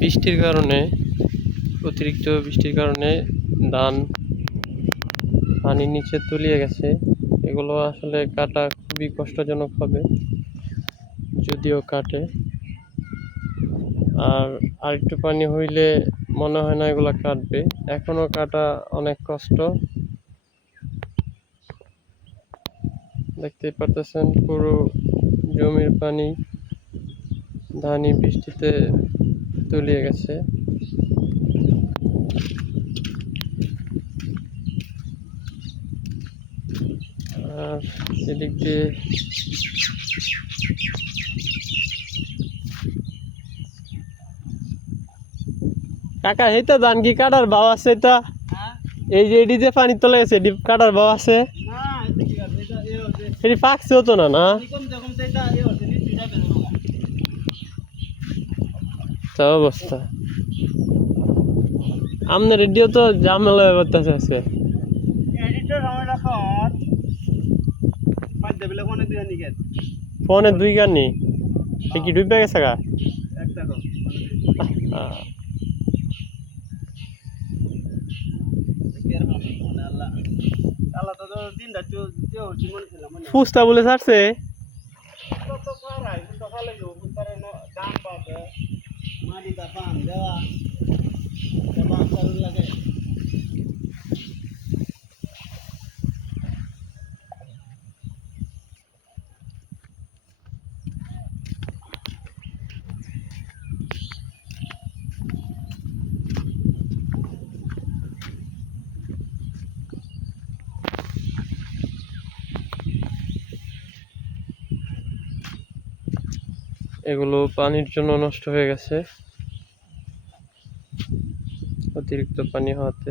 বৃষ্টির কারণে অতিরিক্ত বৃষ্টির কারণে ধান পানির নিচে তলিয়ে গেছে। এগুলো আসলে কাটা খুবই কষ্টজনক হবে, যদিও কাটে। আর আরেকটু পানি হইলে মনে হয় না এগুলা কাটবে, এখনো কাটা অনেক কষ্ট। দেখতে পারতেছেন পুরো জমির পানি ধানই বৃষ্টিতে তলিয়ে গেছে। আর এদিক দিয়ে কাকা এইটা ধান কি কাটার ভাও আছে? এটা এই যে এটি যে পানি তোলা গেছে এটি কাটার ভাও আছে? এটি পাকছে হতো না না তা অবস্থা। আপনার রেডিও তো ঝামেলা করতেছে আজকে। ফোনে দুই গানি কি ডুবে গেছে গা? ফুসটা বলে ছাড়ছে। এগুলো পানির জন্য নষ্ট হয়ে গেছে, অতিরিক্ত পানি হওয়াতে।